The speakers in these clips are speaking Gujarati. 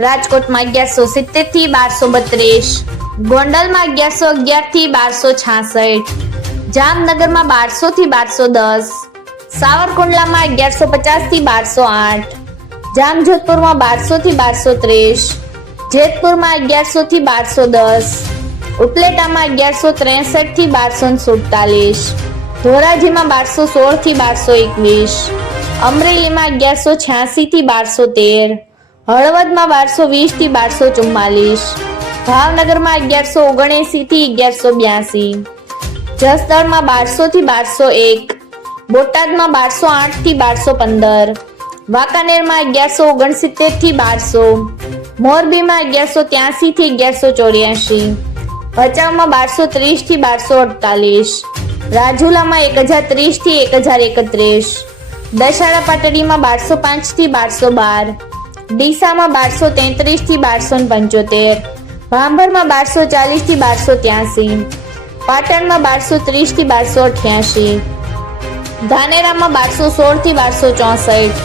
રાજકોટમાં અગિયારસો સિત્તેરથી બારસો બત્રીસ. ગોંડલમાં અગિયારસો અગિયારથી બારસો છાસઠ. જામનગરમાં બારસો થી બારસો દસ. સાવરકુંડલામાં અગિયારસો પચાસથી બારસો આઠ. જામજોધપુરમાં બારસો થી બારસો ત્રીસ. જેતપુરમાં અગિયારસો થી બારસો દસ. ઉપલેટામાં અગિયારસો ત્રેસઠથી બારસો સુડતાલીસ. ધોરાજીમાં બારસો સોળથી બારસો એકવીસ. અમરેલીમાં અગિયારસો છ્યાસી થી બારસો તેર. હળવદમાં બારસો વીસથી બારસો ચુમ્માલીસ. ભાવનગરમાં અગિયારસો ઓગણએસી થી અગિયારસો બ્યાસી. જસદણમાં બારસો થી બારસો એક. બોટાદમાં બારસો આઠથી બારસો પંદર. વાંકાનેરમાં અગિયારસો ઓગણસિત્તેરથી બારસો. મોરબીમાં અગિયારસો ત્યાસી થી અગિયારસો ચોર્યાસી ભચાઉમાં બારસો ત્રીસથી બારસો અડતાલીસ. રાજુલામાં એક હજાર ત્રીસથી એક હજાર એકત્રીસ. દશાળા પાટડીમાં બારસો પાંચથી બારસો બાર. ડીસામાં બારસો તેત્રીસથી બારસો પંચોતેર, ભાંભરમાં બારસો ચાલીસથી બારસો ત્યાસી, પાટણમાં બારસો ત્રીસથી બારસો અઠ્યાસી, ધાનેરામાં બારસો સોળથી બારસો ચોસઠ,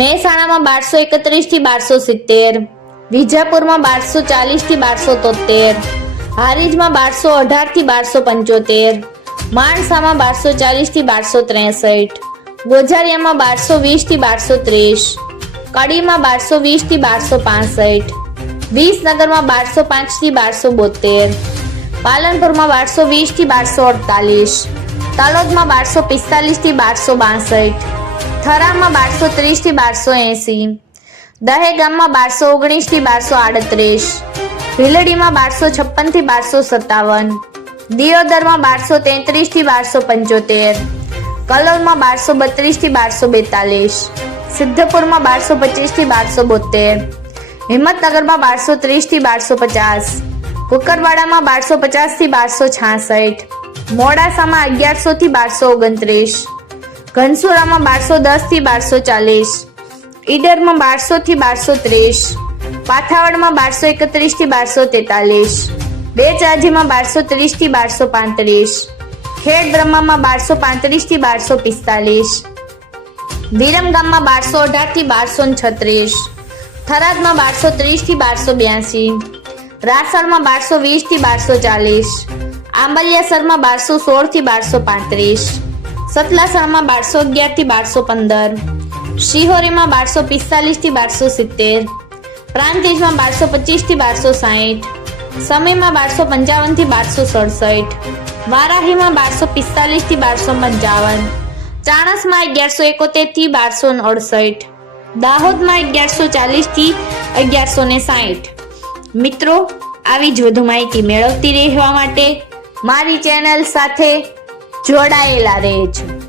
મહેસાણામાં બારસો એકત્રીસથી બારસો સિત્તેર, વિજાપુરમાં બારસો ચાલીસથી બારસો તોતેર હારીજમાં બારસો અઢારથી બારસો પંચોતેર, માણસામાં બારસો ચાલીસથી બારસો ત્રેસઠ, ગોઝારિયામાં બારસો વીસથી બારસો ત્રીસ કડીમાં બારસો વીસથી બારસો પાસઠ. વિસનગરમાં બારસો પાંચથી બારસો બોતેર. પાલનપુરમાં બારસો વીસથી બારસો અડતાલીસ. તલોદમાં બારસો પિસ્તાલીસથી બારસો બાસઠ. થરામાં બારસો ત્રીસથી બારસો એસી. દહેગામમાં બારસો ઓગણીસથી બારસો આડત્રીસ. ભીલડીમાં બારસો છપ્પનથી બારસો સત્તાવન. દિયોદરમાં બારસો તેત્રીસથી બારસો પંચોતેર. કલોલમાં બારસો બત્રીસથી બારસો બેતાલીસ. સિદ્ધપુરમાં બારસો પચીસથી બારસો બોતેર. હિંમતનગરમાં બારસો ત્રીસથી બારસો પચાસ. કુકરવાડામાં બારસો પચાસથી બારસો છાસઠ. મોડાસામાં અગિયારસો થી બારસો ઓગણત્રીસ. ઘનસુરામાં બારસો દસથી બારસો ચાલીસ. ઈડરમાં બારસો થી બારસો ત્રીસ. પાથાવડમાં બારસો એકત્રીસથી બારસો તેતાલીસ. બે ચાજીમાં બારસો ત્રીસથી બારસો પાંત્રીસ. ખેડ બ્રહ્મામાં બારસો પાંત્રીસથી બારસો પિસ્તાલીસ. વિરમગામમાં બારસો અઢારથી બારસો છત્રીસ, થરાદમાં બારસો ત્રીસથી બારસો બ્યાસી, રાસણમાં બારસો વીસથી બારસો ચાલીસ, આંબલિયાસરમાં બારસો સોળથી બારસો પાંત્રીસ સતલાસરમાં બારસો અગિયારથી બારસો પંદર, શિહોરીમાં બારસો પિસ્તાલીસથી બારસો સિત્તેર, પ્રાંતિજમાં બારસો પચીસથી બારસો સાહીઠ સમયમાં બારસો પંચાવનથી બારસો સડસઠ, વારાહીમાં બારસો પિસ્તાલીસથી બારસો પંચાવન ચાણસમાં અગિયારસો એકોતેરથી બારસો અડસઠ. દાહોદમાં અગિયારસો ચાલીસથી અગિયારસો ને સાહીઠ. મિત્રો, આવી જ વધુ માહિતી મેળવતી રહેવા માટે મારી ચેનલ સાથે જોડાયેલા રહેજો.